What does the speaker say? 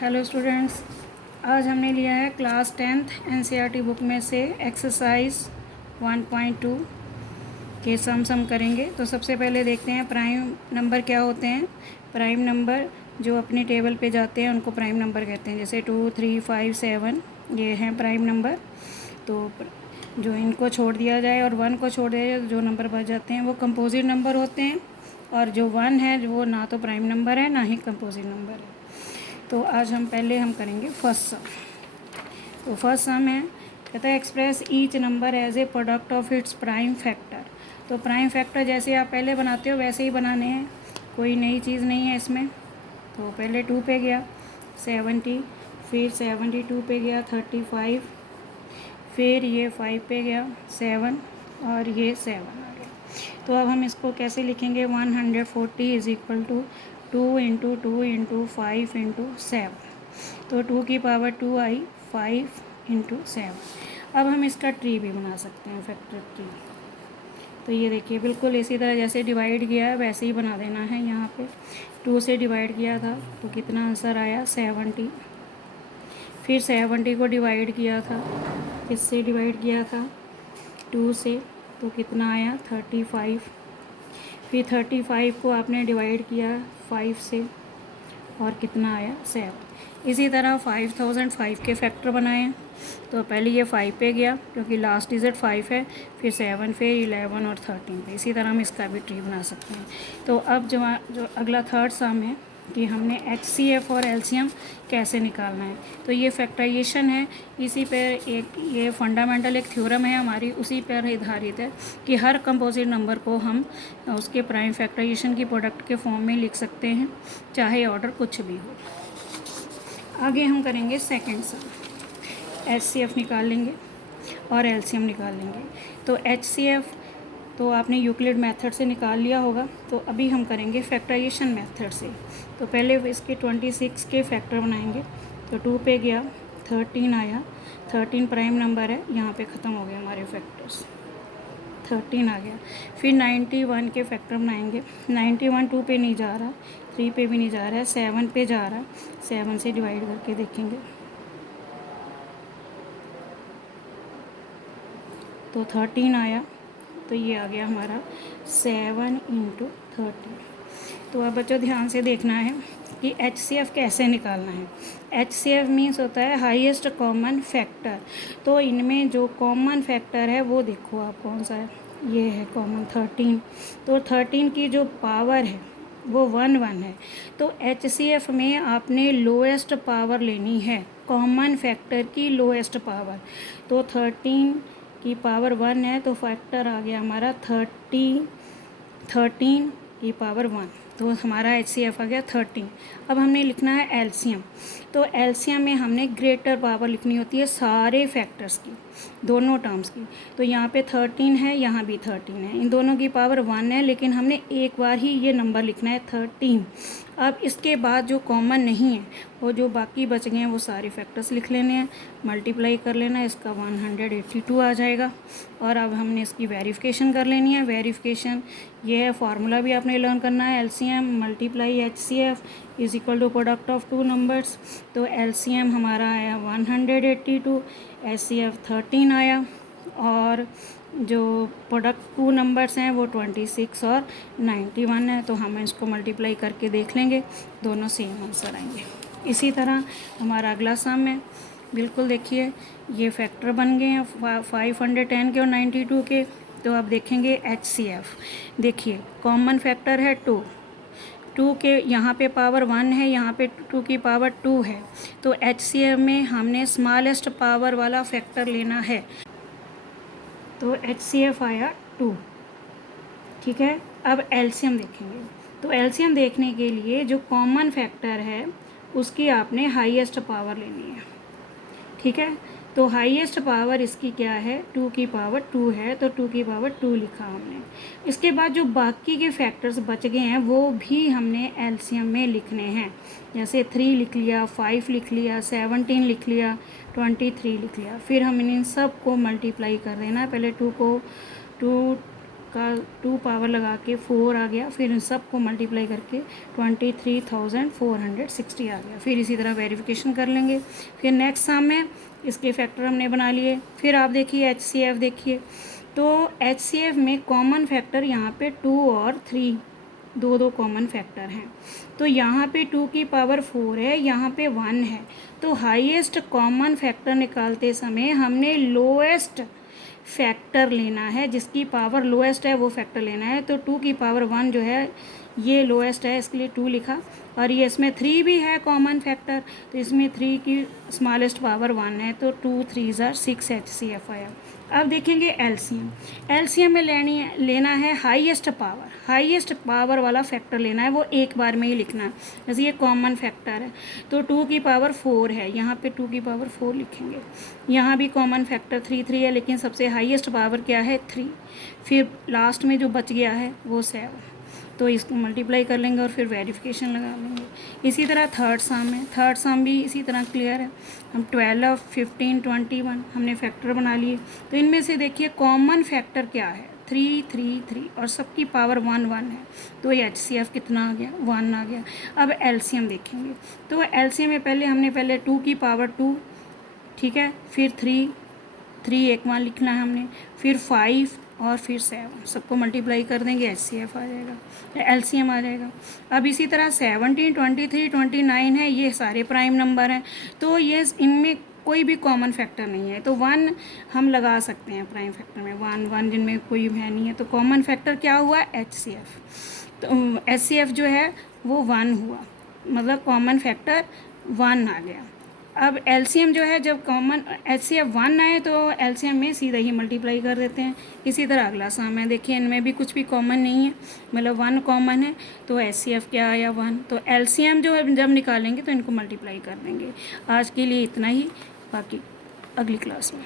Hello students, आज हमने लिया है क्लास 10th एनसीईआरटी बुक में से एक्सरसाइज 1.2 के सम करेंगे। तो सबसे पहले देखते हैं प्राइम नंबर क्या होते हैं। प्राइम नंबर जो अपने टेबल पे जाते हैं उनको प्राइम नंबर कहते हैं। जैसे 2, 3, 5, 7 ये हैं प्राइम नंबर। तो जो इनको छोड़ दिया जाए और 1 को छोड़ दिया जाए तो जो नंबर बच जाते हैं वो कंपोजिट नंबर होते हैं। और जो 1 है वो ना तो प्राइम नंबर है ना ही कंपोजिट नंबर है। तो आज हम करेंगे फर्स्ट सम। तो फर्स्ट सम है, कहता है express each number as a product of its prime factor. तो प्राइम फैक्टर जैसे आप पहले बनाते हो वैसे ही बनाने हैं, कोई नई चीज़ नहीं है इसमें। तो पहले 2 पे गया 70, फिर 72 पे गया 35, फिर ये 5 पे गया 7 और ये 7 आ गया। तो अब हम इसको कैसे लिखेंगे, 140 is equal to 2 into 2 into 5 into 7। तो 2 की पावर 2 आई, 5 इंटू 7। अब हम इसका ट्री भी बना सकते हैं, फैक्टर ट्री। तो ये देखिए बिल्कुल इसी तरह जैसे डिवाइड किया है वैसे ही बना देना है। यहाँ पे 2 से डिवाइड किया था तो कितना आंसर आया 70। फिर 70 को डिवाइड किया था, किससे डिवाइड किया था 2 से, तो कितना आया 35। फिर 35 को आपने डिवाइड किया 5 से और कितना आया 7। इसी तरह 5005 के फैक्टर बनाए। तो पहले ये 5 पे गया क्योंकि लास्ट डिजिट 5 है, फिर 7, फिर 11 और 13 पे। इसी तरह हम इसका भी ट्री बना सकते हैं। तो अब जो अगला थर्ड सम है कि हमने HCF और LCM कैसे निकालना है। तो ये फैक्टराइजेशन है, इसी पर एक ये फंडामेंटल एक थ्योरम है हमारी, उसी पर आधारित है कि हर कंपोजिट नंबर को हम उसके प्राइम फैक्टराइजेशन की प्रोडक्ट के फॉर्म में लिख सकते हैं, चाहे ऑर्डर कुछ भी हो। आगे हम करेंगे सेकेंड सम। HCF निकाल लेंगे और LCM निकाल लेंगे। तो HCF तो आपने यूक्लिड मेथड से निकाल लिया होगा, तो अभी हम करेंगे फैक्टराइजेशन मेथड से। तो पहले इसके 26 के फैक्टर बनाएंगे। तो 2 पे गया 13 आया, 13 प्राइम नंबर है, यहाँ पे ख़त्म हो गए हमारे फैक्टर्स, 13 आ गया। फिर 91 के फैक्टर बनाएंगे। 91 2 पे नहीं जा रहा, 3 पे भी नहीं जा रहा है, 7 पे जा रहा है। 7 से डिवाइड करके देखेंगे तो 13 आया। तो ये आ गया हमारा 7 इंटू 13। तो अब बच्चों ध्यान से देखना है कि HCF कैसे निकालना है। HCF मीन्स होता है हाईएस्ट कॉमन फैक्टर। तो इनमें जो कॉमन फैक्टर है वो देखो आप कौन सा है, ये है कॉमन 13। तो 13 की जो पावर है वो 1 है। तो HCF में आपने लोएस्ट पावर लेनी है, कॉमन फैक्टर की लोएस्ट पावर। तो 13 की पावर 1 है तो फैक्टर आ गया हमारा 13 की पावर 1। तो हमारा HCF आ गया 13। अब हमने लिखना है LCM। तो LCM में हमने ग्रेटर पावर लिखनी होती है सारे फैक्टर्स की, दोनों टर्म्स की। तो यहाँ पे 13 है, यहाँ भी 13 है, इन दोनों की पावर 1 है, लेकिन हमने एक बार ही ये नंबर लिखना है 13। अब इसके बाद जो कॉमन नहीं है वो जो बाकी बच गए हैं वो सारे फैक्टर्स लिख लेने हैं, मल्टीप्लाई कर लेना है, इसका 182 आ जाएगा। और अब हमने इसकी वेरिफिकेशन कर लेनी है। वेरिफिकेशन ये है, फार्मूला भी आपने लर्न करना है, LCM multiply HCF is equal to product of 2 numbers. तो LCM हमारा आया 182, HCF 13 आया, और जो प्रोडक्ट 2 नंबर्स हैं वो 26 और 91 है। तो हम इसको मल्टीप्लाई करके देख लेंगे, दोनों सेम आंसर आएंगे। इसी तरह हमारा अगला सम है, बिल्कुल देखिए ये फैक्टर बन गए हैं 510 के और 92 के। तो अब देखेंगे HCF। देखिए कॉमन फैक्टर है 2 के, यहाँ पे पावर 1 है, यहाँ पे 2 की पावर 2 है। तो HCF में हमने स्मॉलेस्ट पावर वाला फैक्टर लेना है। तो HCF आया 2, ठीक है। अब LCM देखेंगे। तो LCM देखने के लिए जो कॉमन फैक्टर है उसकी आपने हाईएस्ट पावर लेनी है, ठीक है। तो हाईएस्ट पावर इसकी क्या है, 2 की पावर 2 है, तो 2 की पावर 2 लिखा हमने। इसके बाद जो बाकी के फैक्टर्स बच गए हैं वो भी हमने LCM में लिखने हैं। जैसे 3 लिख लिया, 5 लिख लिया, 17 लिख लिया, 23 लिख लिया। फिर हम इन सब को मल्टीप्लाई कर देना है। पहले 2 को 2 का 2 पावर लगा के 4 आ गया, फिर इन सब को मल्टीप्लाई करके 23,460 आ गया। फिर इसी तरह वेरिफिकेशन कर लेंगे। फिर नेक्स्ट सम में इसके फैक्टर हमने बना लिए। फिर आप देखिए HCF देखिए, तो HCF में कॉमन फैक्टर यहाँ पे 2 और 3 दो कॉमन फैक्टर हैं। तो यहाँ पे 2 की पावर 4 है, यहाँ पे 1 है। तो हाईएस्ट कॉमन फैक्टर निकालते समय हमने लोएस्ट फैक्टर लेना है, जिसकी पावर लोएस्ट है वो फैक्टर लेना है। तो 2 की पावर 1 जो है ये लोएस्ट है, इसके लिए 2 लिखा। और ये इसमें 3 भी है कॉमन फैक्टर, तो इसमें 3 की स्मॉलेस्ट पावर 1 है, तो 2 3 ज़ार 6 HCF आया। अब देखेंगे एलसीएम में लेना है हाईएस्ट पावर वाला फैक्टर लेना है, वो एक बार में ही लिखना है। जैसे ये कॉमन फैक्टर है तो 2 की पावर 4 है, यहाँ पे 2 की पावर 4 लिखेंगे। यहाँ भी कॉमन फैक्टर 3 है, लेकिन सबसे हाईएस्ट पावर क्या है 3। फिर लास्ट में जो बच गया है वो 7, तो इसको मल्टीप्लाई कर लेंगे और फिर वेरिफिकेशन लगा लेंगे। इसी तरह थर्ड सम भी इसी तरह क्लियर है। हम 12, 15, 21 हमने फैक्टर बना लिए। तो इनमें से देखिए कॉमन फैक्टर क्या है 3 3 3 और सबकी पावर 1 1 है, तो ये HCF कितना आ गया 1 आ गया। अब एलसीएम देखेंगे, तो एलसीएम में पहले 2 की पावर 2, ठीक है, फिर 3 एक मान लिखना है हमने, फिर 5 और फिर 7, सबको मल्टीप्लाई कर देंगे HCF आ जाएगा, LCM आ जाएगा। अब इसी तरह 17, 23, 29 है, ये सारे प्राइम नंबर हैं, तो ये इनमें कोई भी कॉमन फैक्टर नहीं है, तो 1 हम लगा सकते हैं प्राइम फैक्टर में, 1 जिनमें कोई है नहीं है, तो कॉमन फैक्टर क्या हुआ HCF। तो HCF जो है वो 1 हुआ, मतलब कॉमन फैक्टर 1 आ गया। अब एलसीएम जो है, जब कॉमन HCF 1 आए तो एलसीएम में सीधा ही मल्टीप्लाई कर देते हैं। इसी तरह अगला सम है, देखिए इनमें भी कुछ भी कॉमन नहीं है, मतलब 1 कॉमन है, तो HCF क्या आया 1। तो एलसीएम जो है जब निकालेंगे तो इनको मल्टीप्लाई कर देंगे। आज के लिए इतना ही, बाकी अगली क्लास में।